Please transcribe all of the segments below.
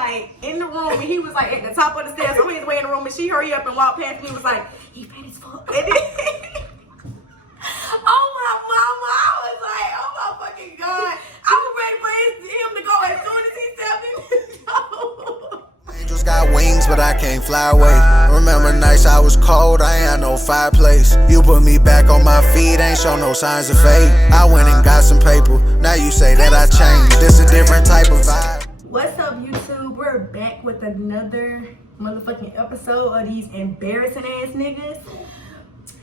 like in the room and he was like at the top of the stairs on his way in the room and she hurried up and walked past me and was like, he fat as fuck. And then, oh my mama, I was like, oh my fucking God. I was ready for him to go as soon as he stepped in the door. Angels got wings, but I can't fly away. Remember nights I was cold, I ain't had no fireplace. You put me back on my feet, ain't show no signs of fate. I went and got some paper, now you say that I changed. This a different type of vibe. What's up, YouTube? We're back with another motherfucking episode of these embarrassing ass niggas.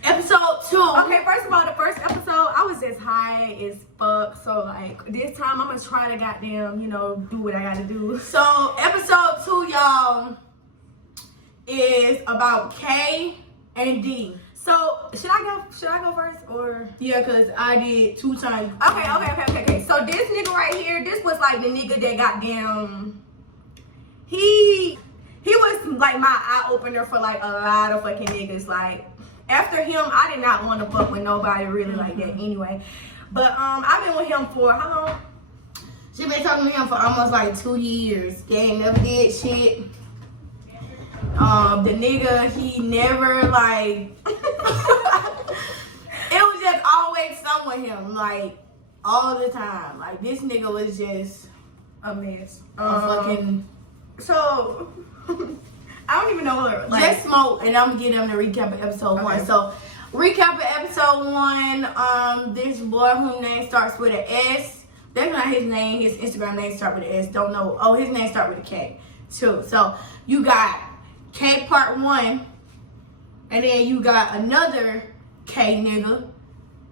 Episode 2. Okay, first of all, the first episode, I was just high as fuck. So, like, this time I'm gonna try to goddamn, do what I gotta do. So, episode 2, y'all, is about K and D. So, should I go first or? Yeah, because I did 2 times. Okay. So, this nigga right here, this was like the nigga that goddamn, he was like my eye opener for like a lot of fucking niggas. Like, after him, I did not want to fuck with nobody really like that anyway. But I've been with him for how long? She been talking to him for almost like 2 years. They ain't never did shit. The nigga, he never like it was just always something with him, like all the time. Like this nigga was just A mess. a fucking So I don't even know what just smoke, and I'm gonna get them to recap of episode 1. So, recap of episode 1. This boy whose name starts with an S. That's not his name. His Instagram name starts with an S. Don't know. Oh, his name starts with a K too. So you got K part 1, and then you got another K nigga.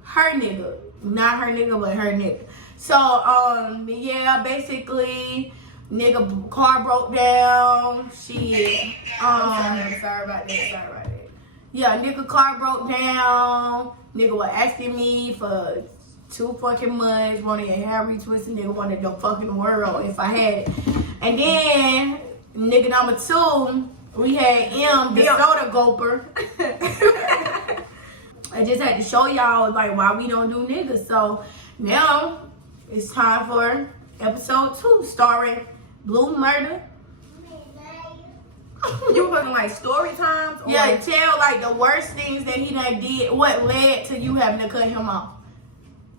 Her nigga, not her nigga, but her nigga. So yeah, basically. Nigga car broke down. Shit. Sorry about that. Yeah, nigga car broke down. Nigga was asking me for 2 fucking months. Wanted your hair retwisted. Nigga wanted the fucking world if I had it. And then nigga number 2, we had the soda gulper. I just had to show y'all like why we don't do niggas. So now it's time for episode 2 starring Blue Murder. You fucking like story times? Or Yeah, tell like the worst things that he done did. What led to you having to cut him off?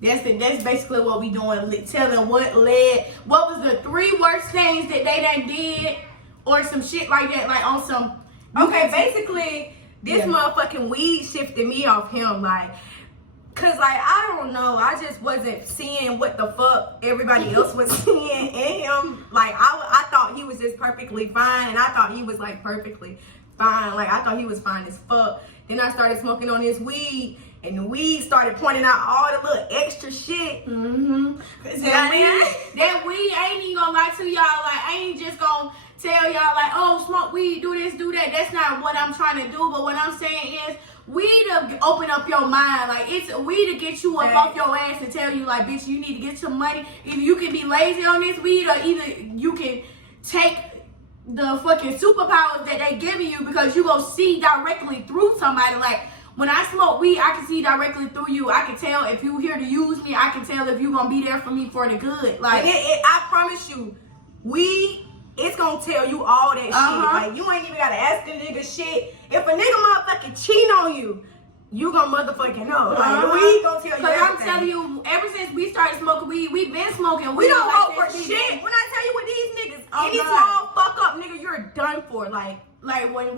That's basically what we doing. Telling what led. What was the 3 worst things that they done did, or some shit like that. Like on some. Okay, basically this motherfucking weed shifted me off him, like. Cause like I don't know, I just wasn't seeing what the fuck everybody else was seeing in him. Like I thought he was just perfectly fine, and I thought he was like perfectly fine. Like I thought he was fine as fuck. Then I started smoking on his weed, and the weed started pointing out all the little extra shit. That weed, I ain't even gonna lie to y'all. Like I ain't just gonna tell y'all like, oh, smoke weed, do this, do that. That's not what I'm trying to do. But what I'm saying is, weed to open up your mind. Like it's weed to get you up off your ass and tell you like, bitch, you need to get some money. Either you can be lazy on this weed, or either you can take the fucking superpowers that they giving you, because you gonna see directly through somebody. Like when I smoke weed, I can see directly through you. I can tell if you here to use me. I can tell if you gonna be there for me for the good. Like I promise you, weed. It's gonna tell you all that shit. Like, you ain't even gotta ask the nigga shit. If a nigga motherfucking cheat on you, you gonna motherfucking know. Like, we gonna tell you everything. I'm telling you, ever since we started smoking weed, we been smoking weed. We don't hope for shit. When I tell you what these niggas, any small fuck up, nigga, you're done for. Like when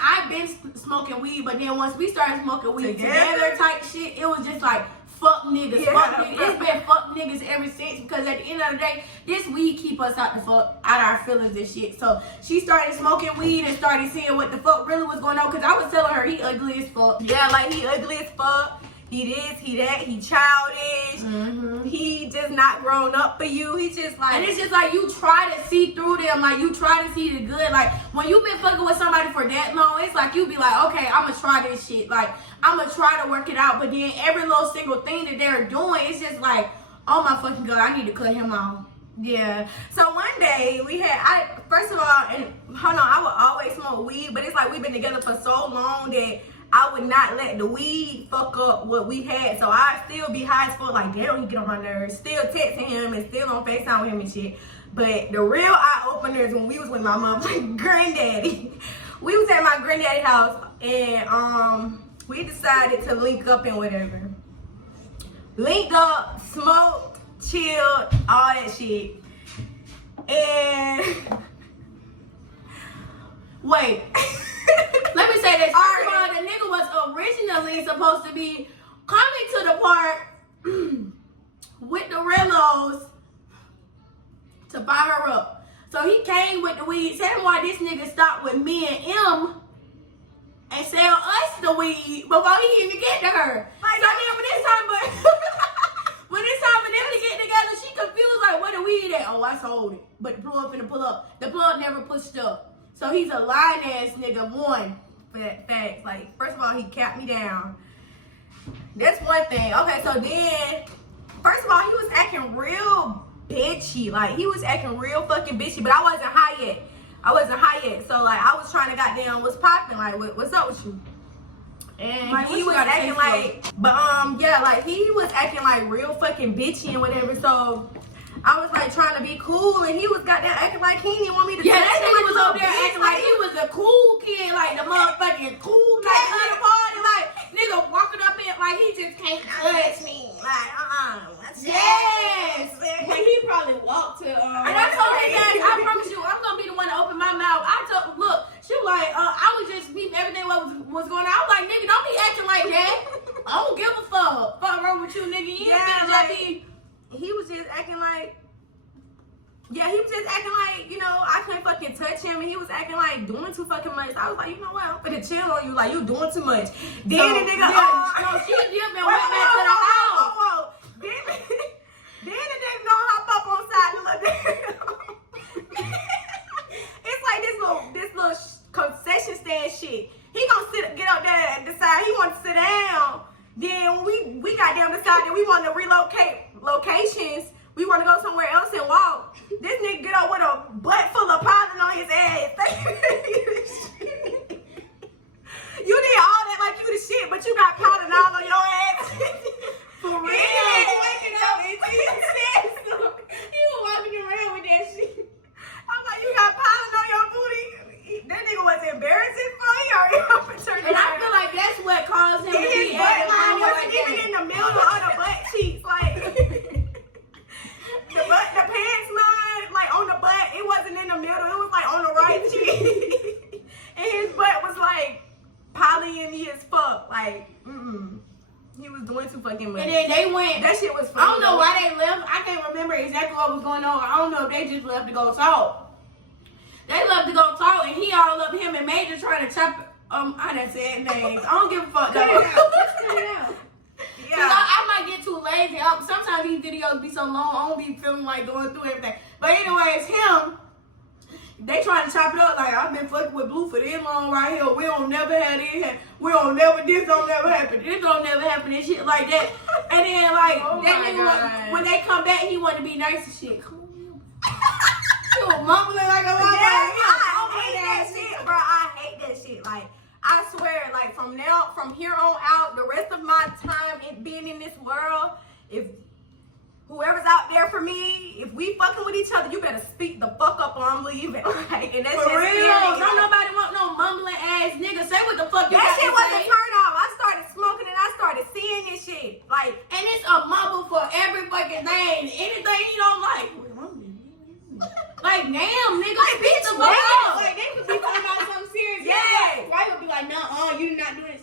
I've been smoking weed, but then once we started smoking weed together type shit, it was just like, fuck niggas, fuck niggas. It's been fuck niggas ever since, because at the end of the day, this weed keep us out our feelings and shit. So she started smoking weed and started seeing what the fuck really was going on, because I was telling her he ugly as fuck. Yeah, like he ugly as fuck. He this, he that, he childish. He just not grown up for you. He just like, and it's just like you try to see through them, like you try to see the good. Like when you been fucking with somebody for that long, it's like you be like, okay, I'ma try this shit. Like I'ma try to work it out. But then every little single thing that they're doing, it's just like, oh my fucking God, I need to cut him off. Yeah. So one day we had, first of all, and hold on, I would always smoke weed, but it's like we've been together for so long that I would not let the weed fuck up what we had. So I still be high as fuck, like, damn, he get on my nerves. Still texting him and still on FaceTime with him and shit. But the real eye-opener is when we was with my motherfucking granddaddy. We was at my granddaddy's house, and we decided to link up and whatever. Linked up, smoked, chilled, all that shit. And Wait. Let me say this. First of all, the nigga was originally supposed to be coming to the park with the Rellos to buy her up. So he came with the weed. Same why this nigga stopped with me and him and sell us the weed before he even get to her. Like, so then when it's time for them to get together, she confused, like, where the weed at? Oh, I sold it. But the plug finna pull up. The plug never pushed up. So he's a lying ass nigga, one. Facts. Like, first of all, he capped me down. That's one thing. Okay, so then, first of all, he was acting real bitchy. Like, he was acting real fucking bitchy, but I wasn't high yet. So, like, I was trying to goddamn, what's popping? Like, what's up with you? And like, he was acting like, yeah, like, he was acting like real fucking bitchy and whatever. So, I was like trying to be cool, and he was goddamn acting like he didn't want me to. Yeah, that nigga was over there acting like he was a cool kid, like the motherfucking cool cat of the party, like nigga walking up in like he just can't touch me, like yes. When he probably walked to. And I told her that I promise you, I'm gonna be the one to open my mouth. Look, she was like, I was just beating everything what was going on. I was like, nigga, don't be acting like that. I don't give a fuck. Fuck wrong with you, nigga? You yeah, like, he was just acting like. Yeah, he was just acting like, you know, I couldn't fucking touch him, and he was acting like doing too fucking much. So I was like, you know what, I'm finna chill on you, like you doing too much. Then the nigga, no, she dipped and went back to the house. Then the nigga gonna hop up on side and look. It's like this little concession stand shit. He gonna get up there and decide he wants to sit down. Then when we got down decided we want to relocate locations. We want to go somewhere else and walk. This nigga get up with a butt full of pollen on his ass. You did all that like you the shit, but you got pollen all on your ass. For real. He was walking around with that shit. I'm like, you got pollen on your booty? That nigga was embarrassing for you. And I feel like that's what caused him to be his butt line wasn't even in the middle of the butt cheeks. Like, the pants line, like on the butt, it wasn't in the middle. It was like on the right cheek. And his butt was like poly-y as fuck. Like, he was doing too fucking much. And then they went. That shit was funny. I don't know why they left. I can't remember exactly what was going on. I don't know if they just left to go talk. They left to go talk, and he all up him and Major trying to chop. I done said names. I don't give a fuck though. Just cut it out. Yeah. I might get too lazy. Sometimes these videos be so long, I don't be feeling like going through everything. But anyways, him, they trying to chop it up like I've been fucking with Blue for this long right here. We don't never have this. We don't never, this don't never happen. This don't never happen and shit like that. And then like, that nigga, when they come back, he want to be nice and shit. Come on, he was mumbling like a motherfucker. I hate that shit, bro. I hate that shit. Like, I swear, like from here on out, the rest of my time being in this world, if whoever's out there for me, if we fucking with each other, you better speak the fuck up or I'm leaving. Like, and that's for just real. serious. Don't nobody want no mumbling ass nigga. Say what the fuck you that got shit to wasn't say. turned off. I started smoking and I started seeing this shit. Like, and it's a mumble for every fucking thing. Anything you don't like. Like, damn, nigga, like, speak the bitch, fuck up. like, they would be talking about something serious. Yeah. Right would be like, you not doing this.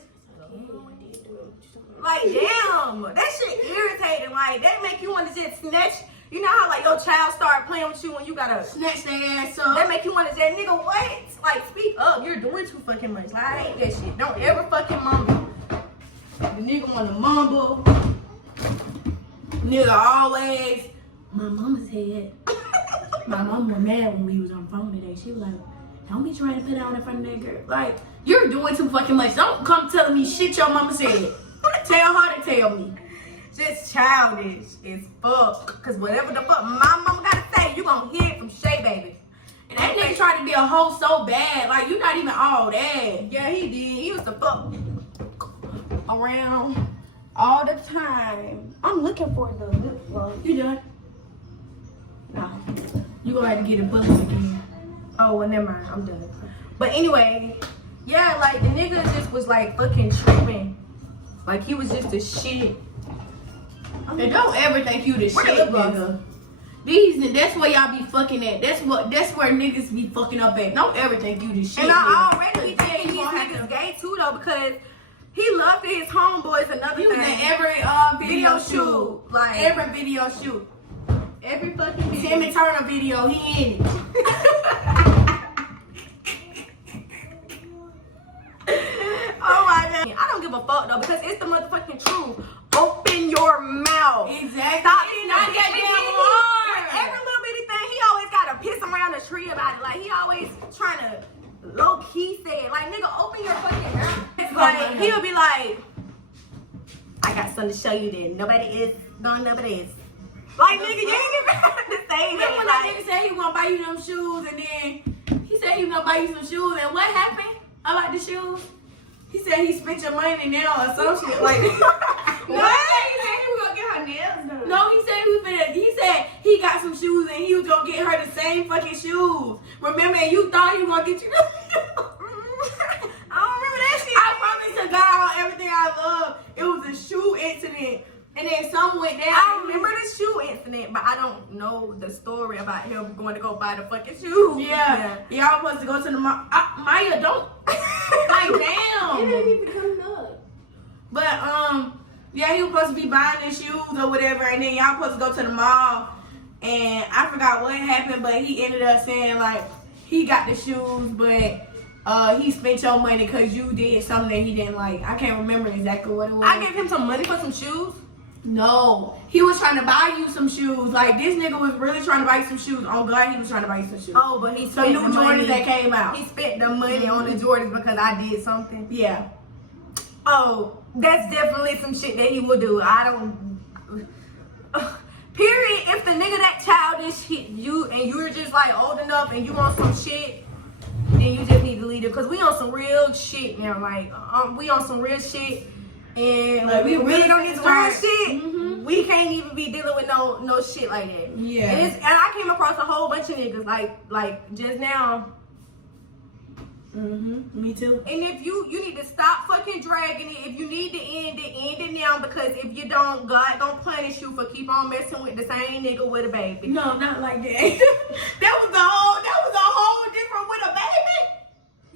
Like, damn, that shit irritating. Like, that make you want to just snatch. You know how, like, your child start playing with you when you gotta snatch their ass up. That make you want to say, nigga, what? Like, speak up. You're doing too fucking much. Like, I hate that shit. Don't ever fucking mumble. The nigga want to mumble. Nigga always. My mama said. My mama was mad when we was on the phone today. She was like, don't be trying to put out in front of that girl. Like, you're doing too fucking much. Don't come telling me shit your mama said. Tell her to tell me. Just childish as fuck. Cause whatever the fuck my mama gotta say, you gonna hear it from Shay Baby. And that nigga tried to be a hoe so bad. Like, you not even all that. Yeah, he did. He used to fuck. around all the time. I'm looking for the lip gloss. You done? No. You gonna have to get a bullet again. Oh, well, never mind. I'm done. But anyway, yeah, like the nigga just was like fucking tripping. Like he was just a shit. And don't ever think you the Where the shit, lip gloss? nigga. That's where y'all be fucking at. That's where niggas be fucking up at. Don't ever think you the shit. And I nigga. already be thinking these gonna have niggas to- gay too though, because he loved his homeboys. Another He was thing. in every video shoot. Like Every video shoot. every fucking video. Timmy Turner video, he in it. Oh my god. I don't give a fuck though, because it's the motherfucking truth. Open your mouth. Exactly. Stop It's being not a that bitch. damn With hard. every little bitty thing, he always gotta piss around the tree about it. Like he always trying to low key say it. Like nigga, open your fucking mouth. It's like he'll be like, I got something to show you that nobody is gonna know what it is. Like nigga, you ain't even have to say Remember when that. that nigga said he was gonna buy you them shoes and then he said he was gonna buy you some shoes and what happened about the shoes? He said he spent your money now or some shit like that. No, he said he was gonna get her nails done. No, he said he got some shoes and he was gonna get her the same fucking shoes. Remember, and you thought he was gonna get you I don't remember that shit. I promise to God on everything I love, it was a shoe incident. And then some went down. I remember the shoe incident, but I don't know the story about him going to go buy the fucking shoes. Yeah. Y'all supposed to go to the mall. Maya, don't. Like, damn. It didn't even come up. But, yeah, he was supposed to be buying the shoes or whatever. And then y'all supposed to go to the mall. And I forgot what happened, but he ended up saying, like, he got the shoes, but he spent your money because you did something that he didn't like. I can't remember exactly what it was. I gave him some money for some shoes. No, he was trying to buy you some shoes. Like, this nigga was really trying to buy you some shoes. On God, he was trying to buy you some shoes. Oh, but he Some spent new the Jordans money. that came out. He spent the money on the Jordans because I did something. Yeah. Oh, that's definitely some shit that he will do. I don't. Period. If the nigga that childish hit you and you're just like old enough and you want some shit, then you just need to leave it. Cause we on some real shit now. Like we on some real shit, and like, we really don't need some real shit. Mm-hmm. We can't even be dealing with no shit like that. Yeah. And I came across a whole bunch of niggas like just now. Mm-hmm. Me too. And if you need to stop fucking dragging it. If you need to end it now, because if you don't, God gonna punish you for keep on messing with the same nigga with a baby. No, not like that. that was a whole different with a baby.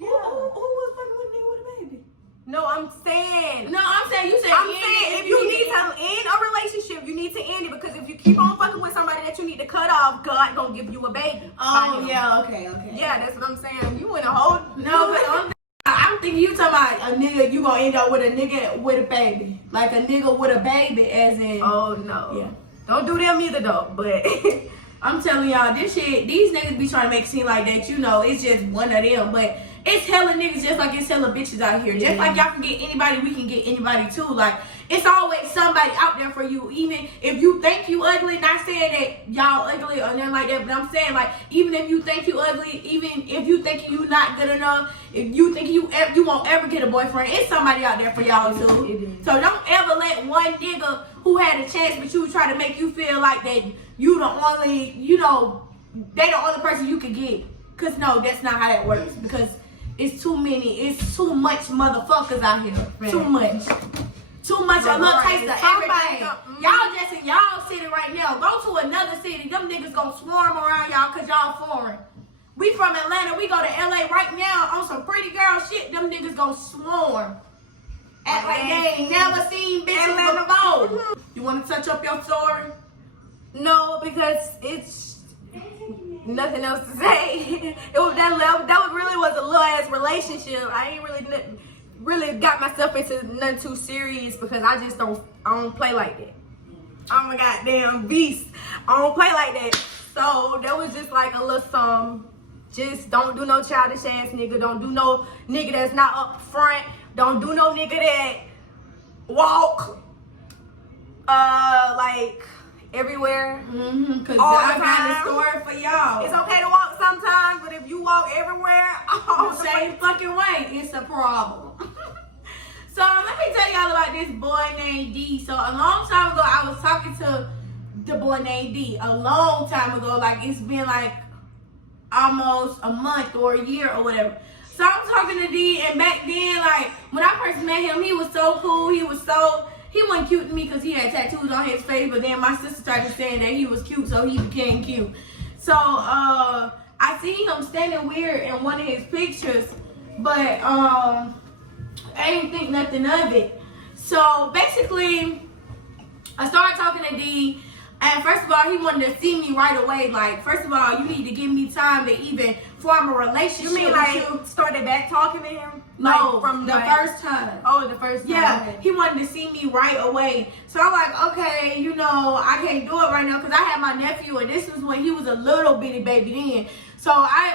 Who was fucking with a nigga with a baby? No, I'm saying. No, I'm saying you said. I'm saying if you need to end a relationship, you need to end it, because if you keep on fucking with somebody that you need to cut off, God gonna give you a baby. Oh yeah, okay. Yeah, that's what I'm saying. You in a whole No, but I'm thinking you talking about a nigga. You gonna end up with a nigga with a baby, like a nigga with a baby, as in. Oh no. Yeah. Don't do them either though. But I'm telling y'all, this shit, these niggas be trying to make it seem like that, you know, it's just one of them. But it's hella niggas just like it's hella bitches out here. Just like y'all can get anybody, we can get anybody too. Like, it's always somebody out there for you. Even if you think you ugly, not saying that y'all ugly or nothing like that, but I'm saying, like, even if you think you ugly, even if you think you not good enough, if you think you won't ever get a boyfriend, it's somebody out there for y'all too. So don't ever let one nigga who had a chance but you try to make you feel like that you the only, you know, they the only person you could get. Cause no, that's not how that works. Because it's too much motherfuckers out here. Man. Too much. Too much a little taste of everything. Y'all just in y'all city right now. Go to another city. Them niggas gonna swarm around y'all cause y'all foreign. We from Atlanta. We go to LA right now on some pretty girl shit. Them niggas gonna swarm. Act like they ain't never seen bitches before. You wanna touch up your story? no, because it's nothing else to say. That really was a little ass relationship. I ain't really got myself into nothing too serious, because I don't play like that. I'm a goddamn beast. I don't play like that. So that was just like a little something. Just don't do no childish ass nigga. Don't do no nigga that's not up front. Don't do no nigga that walk like everywhere. Mm-hmm. Cause All I the got time. a story for y'all. It's okay to walk sometimes, but if you walk everywhere, all the same fucking way, it's a problem. So So let me tell y'all about this boy named D. So a long time ago, I was talking to the boy named D. A long time ago, like it's been like almost a month or a year or whatever. So I was talking to D, and back then, like when I first met him, he was so cool. He wasn't cute to me because he had tattoos on his face. But then my sister started saying that he was cute, so he became cute. So I seen him standing weird in one of his pictures, but I didn't think nothing of it. So basically, I started talking to D, and first of all, he wanted to see me right away. Like, first of all, you need to give me time to even form a relationship. You mean like you started back talking to him? No, like, from the like, first time. Oh, the first time. Yeah, Okay. he wanted to see me right away. So I'm like, okay, you know, I can't do it right now because I had my nephew, and this was when he was a little bitty baby then. So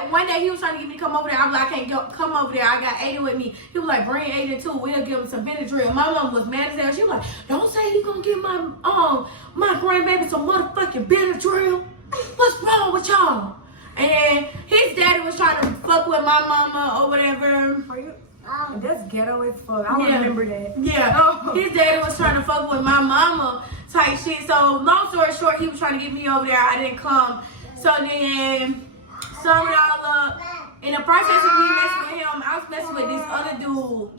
one day he was trying to get me to come over there. I was like, I can't come over there. I got Aiden with me. He was like, bring Aiden too. We'll give him some Benadryl. My mom was mad as hell. She was like, don't say you gonna give my grandbaby some motherfucking Benadryl. What's wrong with y'all? And then his daddy was trying to fuck with my mama or whatever. That's ghetto as fuck. I don't remember that. Yeah. His daddy was trying to fuck with my mama type shit. So long story short, he was trying to get me over there. I didn't come. So then sum it all up. In the process of me messing with him, I was messing with this other dude.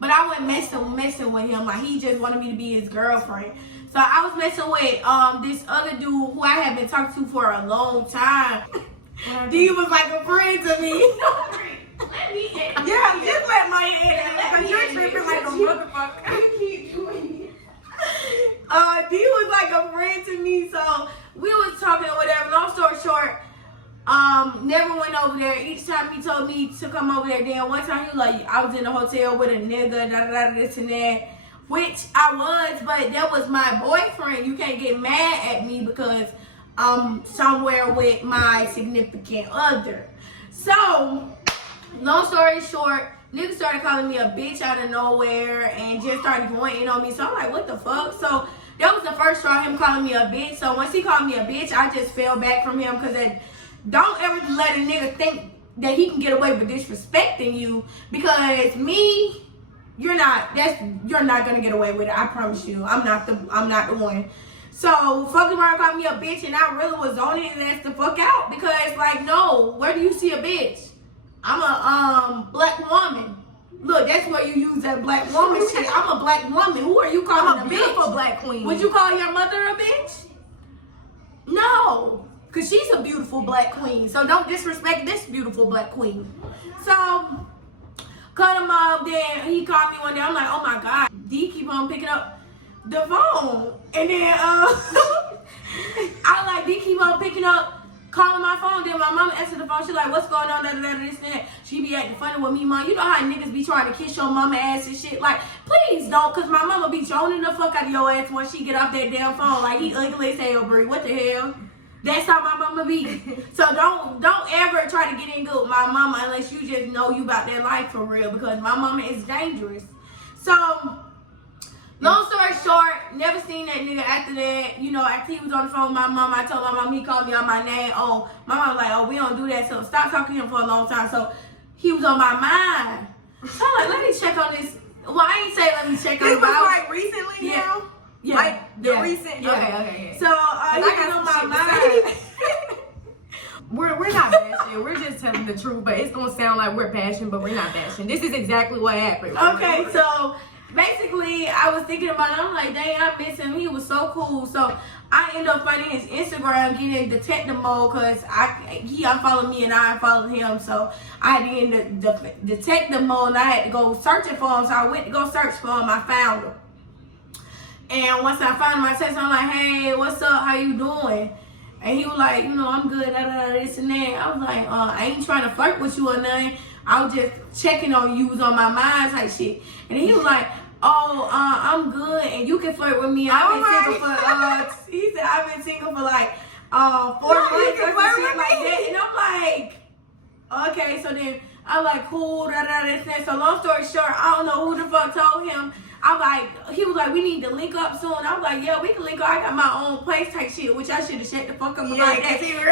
But I wasn't messing with him. Like, he just wanted me to be his girlfriend. So I was messing with this other dude who I had been talking to for a long time. D was like a friend to me. Let me end. Yeah, just let my head because you're tripping like a motherfucker. You keep doing it. D was like a friend to me, so we was talking or whatever. Long story short, never went over there. Each time he told me to come over there, then one time he was like, I was in a hotel with a nigga, this and that. Which I was, but that was my boyfriend. You can't get mad at me because I'm somewhere with my significant other. So, long story short, niggas started calling me a bitch out of nowhere and just started going in on me. So I'm like, what the fuck? So that was the first straw, him calling me a bitch. So once he called me a bitch, I just fell back from him because don't ever let a nigga think that he can get away with disrespecting you, because me, you're not gonna get away with it. I promise you. I'm not the one. So fucking around called me a bitch, and I really was on his ass to fuck out because, like, no, where do you see a bitch? I'm a black woman. Look, that's where you use that black woman shit. I'm a black woman. Who are you calling a beautiful bitch? black queen. Would you call your mother a bitch? No, because she's a beautiful black queen. So don't disrespect this beautiful black queen. So cut him off. Then he called me one day. I'm like, oh my God. D keep on picking up the phone. And then I like, D keep on picking up, calling my phone. Then my mama answered the phone. She like, what's going on? This and that. She be acting funny with me, mom. You know how niggas be trying to kiss your mama ass and shit. Like, please don't, because my mama be joning the fuck out of your ass when she get off that damn phone. Like, he ugly as hell, Brie. What the hell? That's how my mama be. So don't ever try to get in good with my mama unless you just know you about that life for real, because my mama is dangerous. So long story short, never seen that nigga after that. You know, after he was on the phone with my mom, I told my mom, he called me on my name. Oh, my mom was like, oh, we don't do that. So stop talking to him for a long time. So he was on my mind. So I'm like, let me check on this. Well, I ain't say let me check on This him. was like recently Yeah. now? Yeah. Like the Yeah. recent? Yeah. Okay. So he was on my mind. We're not bashing. We're just telling the truth, but it's gonna sound like we're bashing, but we're not bashing. This is exactly what happened. Okay, so basically, I was thinking about it. I'm like, dang, I miss him. He was so cool. So I ended up finding his Instagram, getting in detective mode, because he unfollowed me and I unfollowed him. So I had to get in the detective mode, and I had to go searching for him. So I went to go search for him. I found him. And once I found him, I texted him, I'm like, hey, what's up? How you doing? And he was like, you know, I'm good, this and that. I was like, I ain't trying to flirt with you or nothing. I was just checking on you, was on my mind type shit. And he was like, oh, I'm good, and you can flirt with me. I've been single for, he said, I've been single for like 4 months or some shit like that. And I'm like, okay, so then I'm like, cool, this and that. So long story short, I don't know who the fuck told him. I'm like, he was like, we need to link up soon. I was like, yeah, we can link up. I got my own place type shit, which I should have shut the fuck up about that. He was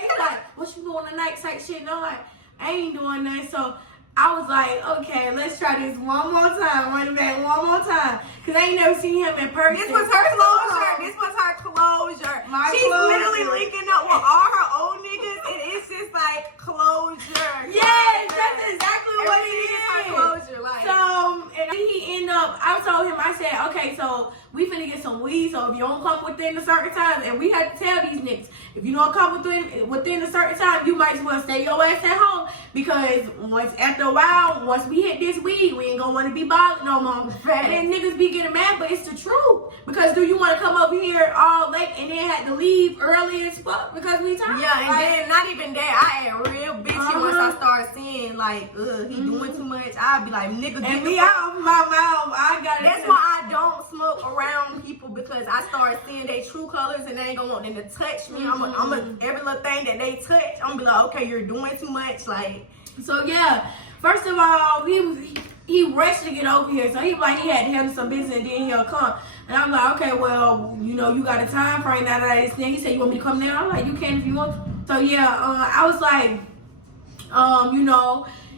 He's like, what you doing tonight type shit? And I'm like, I ain't doing nothing. So I was like, okay, let's try this one more time. Run it back one more time. Because I ain't never seen him in person. This was her closure. This was her closure. She's closure. literally linking up with all her old niggas, and it's just like closure. Yes, that's exactly what it Everything is. her closure. Like, So, and he ended up, I told him, I said, okay, so we finna get some weed, so if you don't come within a certain time, and we had to tell these niggas, if you don't come within a certain time, you might as well stay your ass at home, because after a while, once we hit this weed, we ain't gonna wanna be bothered no more. And then niggas be getting mad, but it's the truth. Because do you wanna come over here all late and then had to leave early as fuck because we tired? yeah, and then not even that, I had real bitchy once I started seeing like, he doing too much. I'd be like, nigga, get And me me out. out of my mouth, I got it. That's why I don't smoke around people, because I started seeing their true colors and they ain't gonna want them to touch me. I'm a every little thing that they touch, I'm gonna be like, okay, you're doing too much. Like, So yeah, first of all, he rushed to get over here. So he like he had to handle some business and then he'll come. And I'm like, okay, well, you know, you got a time frame now that this thing. He said, you want me to come there? I'm like, you can if you want. So yeah, I was like,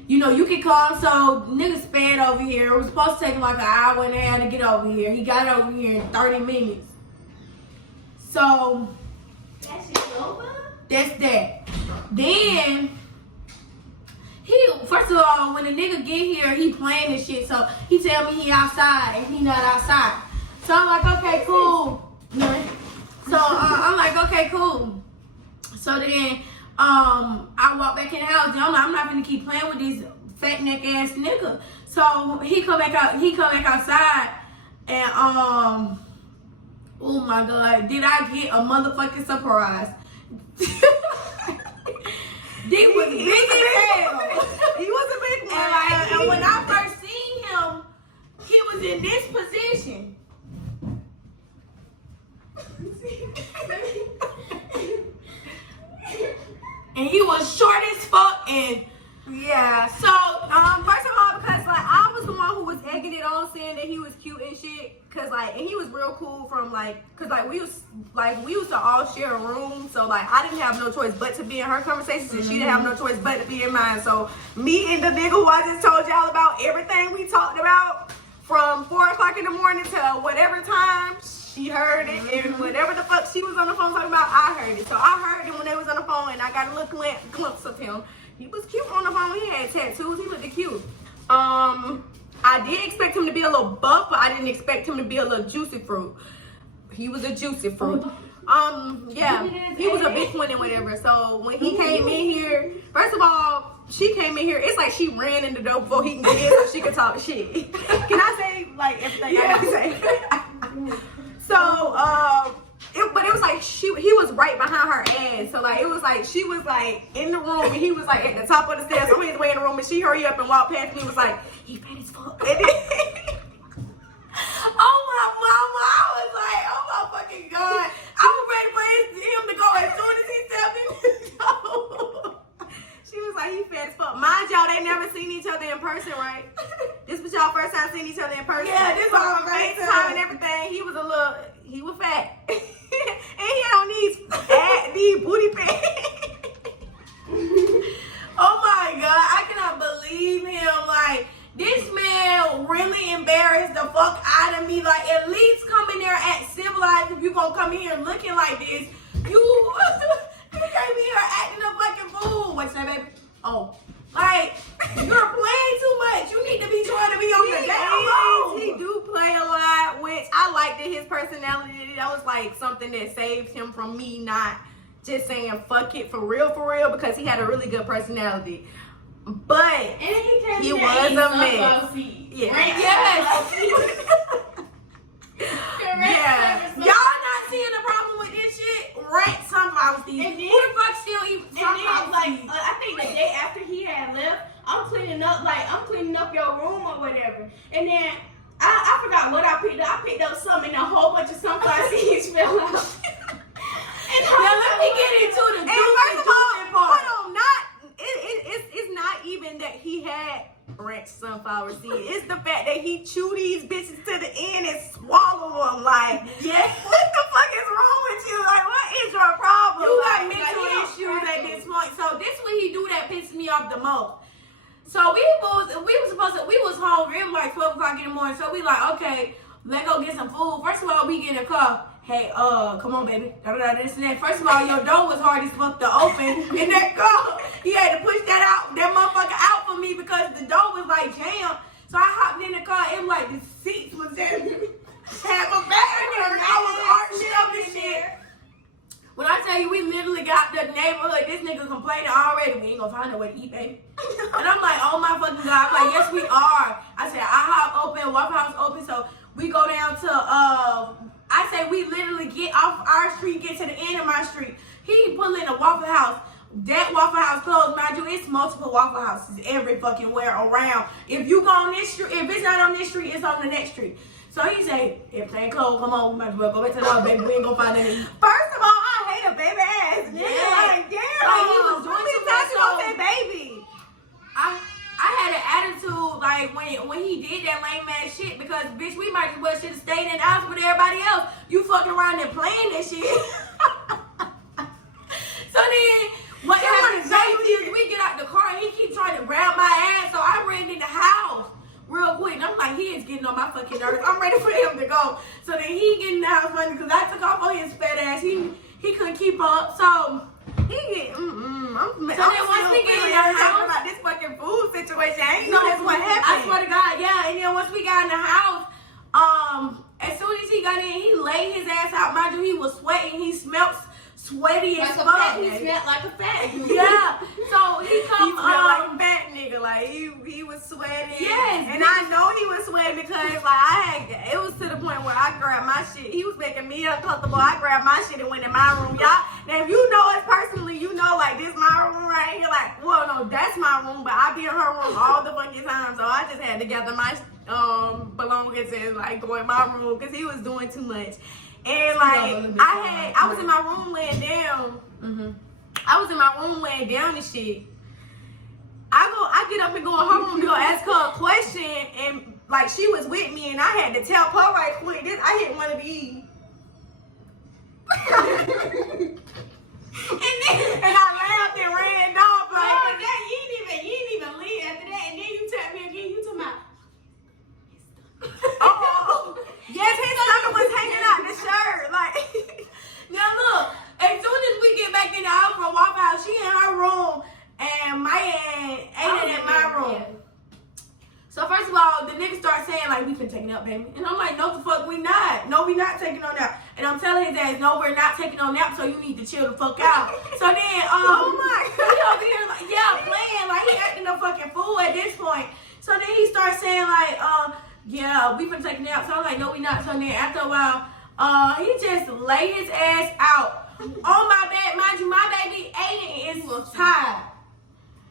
you can come. So niggas sped over here. It was supposed to take him like an hour and a half to get over here. He got over here in 30 minutes. So that shit's over? that's that. Then first of all, when the nigga get here, he playing and shit. So he tell me he outside and he not outside. So I'm like, okay, cool. So I'm like, okay, cool. So then I walk back in the house. And I'm like, I'm not gonna keep playing with this fat neck ass nigga. So he come back outside and oh my god, did I get a motherfucking surprise? He was big as hell. He was a big one. And when I first seen him, he was in this position. And he was short as fuck. And yeah. so, First of all, because like I was the one who was egging it on, saying that he was cute and shit. Cause like, and he was real cool from like, cause like we used to all share a room, so like I didn't have no choice but to be in her conversations, and she didn't have no choice but to be in mine. So me and the nigga who I just told y'all about everything we talked about from 4 o'clock in the morning to whatever time, she heard it, and whatever the fuck she was on the phone talking about, I heard it. So I heard it when they was on the phone, and I got a little glimpse of him. He was cute on the phone. He had tattoos. He looked cute. I did expect him to be a little buff, but I didn't expect him to be a little juicy fruit. He was a juicy fruit. Yeah, he was a big one and whatever. So when he came in here, first of all, she came in here. It's like she ran in the door before he can get in, so she could talk shit. Can I say like everything I gotta say? So but it was like he was right behind her ass. So like it was like she was like in the room and he was like at the top of the stairs on his way in the room, and she hurried up and walked past me and was like, he fat as fuck. And then, oh my mama, I was like, oh my fucking god. I was ready for him to go as soon as he stepped in the door. she was like, he fat as fuck. Mind y'all, they never seen each other in person, right? This was y'all first time seeing each other in person. Yeah, this was our first FaceTime time. and everything. He was fat. And he don't need booty pants. Oh my god, I cannot believe him. Like, this man really embarrassed the fuck out of me. Like, at least come in there and act civilized. If you gonna come in here looking like this, you came in here acting a fucking fool. What's that, baby? Oh. Like, you're playing too much. You need to be trying to be on the down low. He do play a lot, which I liked in his personality. That was like something that saved him from me not just saying fuck it for real, because he had a really good personality. But And he was a mess. Yeah. Yes. Yeah. Y'all not seeing the problem with this shit? Rank sunflower seeds. And then- Who the fuck still eat And sunflower then, seeds? I think the day after he had left, I'm cleaning up your room or whatever. And then I forgot what I picked up. I picked up something and a whole bunch of sunflower seeds fell out. And Now let me get into the And juicy first of all, part. hold on, it's not even that he had ranch sunflower seed. It's the fact that he chewed these bitches to the end and swallowed them. Like, Yeah. what the fuck is wrong with you? Like, what is your problem? You got Like, mental he on issues at crack. this point. So this what he do that pisses me off the most. So we was hungry. It was like 12 o'clock in the morning. So we like, okay, let's go get some food. First of all, we get in the car. Hey, come on, baby. This and that. First of all, your door was hard as fuck to open in that car. He had to push that motherfucker out for me because the door was like jammed. So I hopped in the car. It was like the seats was in. Had my back and I was arching up and shit. When I tell you we literally got the neighborhood, this nigga complaining already. We ain't gonna find no way to eat, baby. And I'm like, oh my fucking God. I'm like, yes, we are. I said, IHOP open, Waffle House open. So we go down to, I say we literally get off our street, get to the end of my street. He pull in a Waffle House. That Waffle House closed, mind you, it's multiple Waffle Houses every fucking where around. If you go on this street, if it's not on this street, it's on the next street. So he say, if they ain't closed, come on, we might as well go back to the house, baby. We ain't gonna find anything. First of all, I hate a baby ass nigga. Yeah. Like, damn. Like, he was doing how many too times much, you gonna so- say baby? I had an attitude like when he did that lame ass shit because bitch, we might as well should have stayed in the house with everybody else. You fucking around there playing that shit. So then what happened is we get out the car and he keep trying to grab my ass, so I ran in the house real quick. And I'm like, he is getting on my fucking nerves. I'm ready for him to go. So then he get in the house funny because I took off on his fat ass. He couldn't keep up. So He get, So then once we get in the house, about this fucking food situation, I ain't know that's what happened. I swear to God, yeah. And then once we got in the house, as soon as he got in, he laid his ass out. Mind you, he was sweating. He smelled sweaty as fuck. He smelled like a fat. Yeah. So he come, He smelled like a fat nigga. Like he was sweating. Yes, and I know he was sweating because like it was to the point where I grabbed my shit. He was making me uncomfortable. I grabbed my shit and went in my room. Y'all, now if you know us personally, you know like this my room right here. Like, well, no, that's my room, but I be in her room all the fucking time. So I just had to gather my belongings and like go in my room because he was doing too much. And like I was in my room laying down. I was in my room laying down and shit. I get up and go in her room to go ask her a question, and like she was with me, and I had to tell her right quick. I hit one of these, and I laughed and ran off like. Oh, that you didn't even leave after that, and then you tell me again. You talking about? Oh, yes, his stomach was hanging out the shirt. Like, now look, as soon as we get back in the house from Waffle House, she in her room, and Maya ain't in my room. So first of all, the nigga start saying like, we can take it up, baby. And I'm like, no the fuck we not. No, we not taking no nap. And I'm telling his ass, no, we're not taking no nap, so you need to chill the fuck out. So then, oh my he over here like, yeah, playing, like he acting a fucking fool at this point. So then he starts saying like, yeah, we finna take a nap. So I'm like, no, we not. So then after a while, he just lay his ass out on my bed. Mind you, my baby Aiden is tired.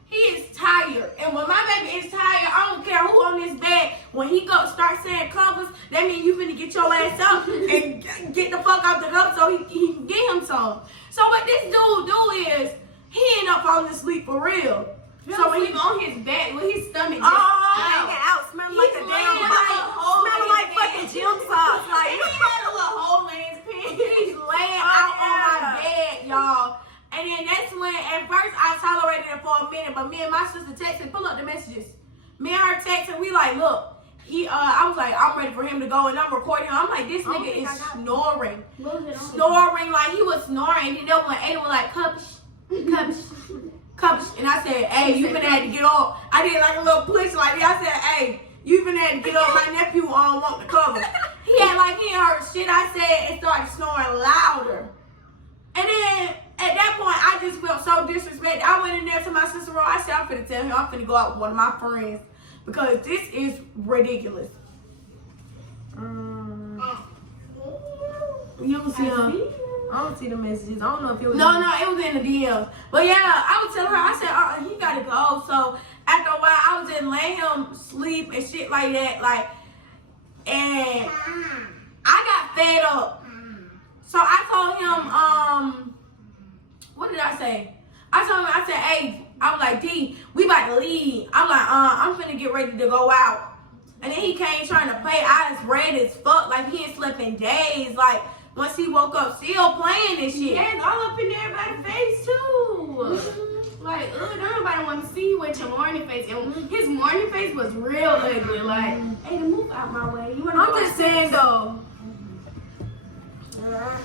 He is tired. And when my baby is tired, I don't care who on this bed. When he start saying covers, that means you finna get your ass up and get the fuck out the cup so he can get him some. So what this dude do is, he end up falling asleep for real. So when he on his back with his stomach just hanging out, smelling like a damn smelling like fucking gym socks. Like he had a little hole in his pants. He's laying out on my bed, y'all. And then that's when, at first, I tolerated it for a minute, but me and my sister texted, pull up the messages. Me and her texting, we like, look, I was like, I'm ready for him to go, and I'm recording him. I'm like, this nigga is snoring. Snoring, like he was snoring. And then when Aiden was like, cups, and I said, hey, you finna have to get off. I did like a little push like that. I said, hey, you finna have to get off. My nephew want the cover. He had like, he ain't heard shit I said and started snoring louder. And then, at that point, I just felt so disrespected. I went in there to my sister room. I said, I'm finna tell him I'm finna go out with one of my friends because this is ridiculous. You don't see him? I don't see the messages. I don't know if it was. No, it was in the DMs. But yeah, I was telling her, I said, he gotta go. So after a while, I was just letting him sleep and shit like that. Like, and I got fed up. So I told him, what did I say? I told him, I said, hey, I was like, D, we about to leave. I'm like, I'm finna get ready to go out. And then he came trying to play. I was red as fuck. Like, he ain't slept in days. Like, once he woke up, still playing this shit. Yeah, all up in everybody's face too. Like, nobody nobody want to see you with your morning face. And his morning face was real ugly. Like, hey, move out my way. You wanna I'm go just saying though.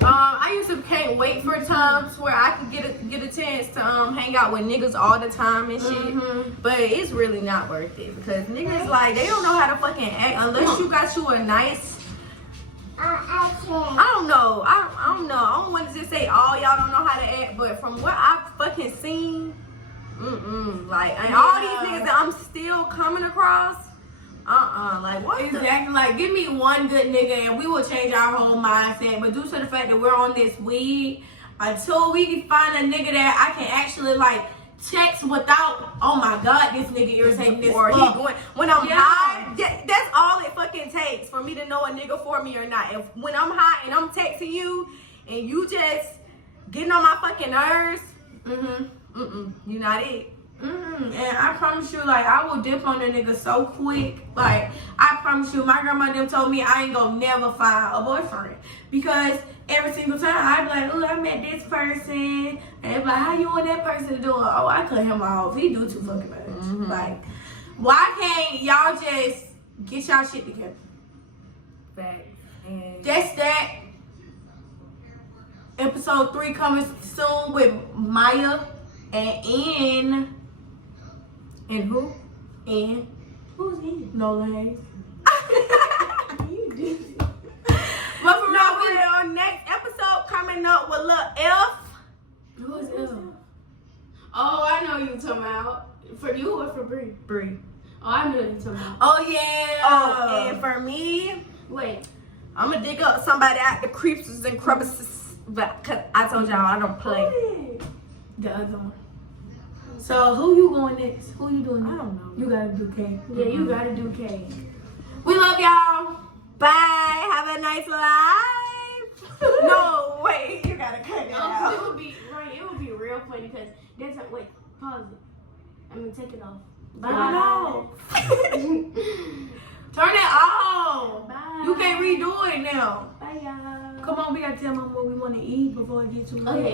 I used to can't wait for times where I could get a chance to hang out with niggas all the time and shit. But it's really not worth it because niggas like they don't know how to fucking act unless you got you a nice. I don't know. I don't know. I don't want to just say all y'all don't know how to act, but from what I've fucking seen, like and all these niggas that I'm still coming across. Like what? Exactly. Like, give me one good nigga and we will change our whole mindset. But due to the fact that we're on this weed, until we can find a nigga that I can actually like text without, oh my god, this nigga irritating this or he fuck. going when I'm high. That's all it fucking takes for me to know a nigga for me or not. If when I'm high and I'm texting you and you just getting on my fucking nerves, you not it. And I promise you, like, I will dip on a nigga so quick. Like, I promise you, my grandma them told me I ain't gonna never find a boyfriend. Because every single time I be like, oh, I met this person. And they be like, how you and that person doing? Oh, I cut him off. He do too fucking much. Like, why can't y'all just get y'all shit together? That's that. Episode 3 coming soon with Maya and Ian. And who? And Who's in? Nola Hayes. You did. But from now on, next episode coming up with Lil F. Who's L? Oh, I know you talking about. For you or for Bree? Bree. Oh, I know you talking about. Oh, yeah. Oh, and for me, Wait. I'm gonna dig up somebody out the creeps and crevices. But cause I told y'all I don't play. The other one. So, who you going next? Who you doing next? I don't know. You gotta do K. Yeah, you gotta do K. We love y'all. Bye. Have a nice life. No, wait. You gotta cut it out. It would be right. It would be real funny because there's a wait. Pause it. I mean, take it off. No. Turn it off. Bye. You can't redo it now. Bye, y'all. Come on, we gotta tell mom what we want to eat before it gets too late. Okay.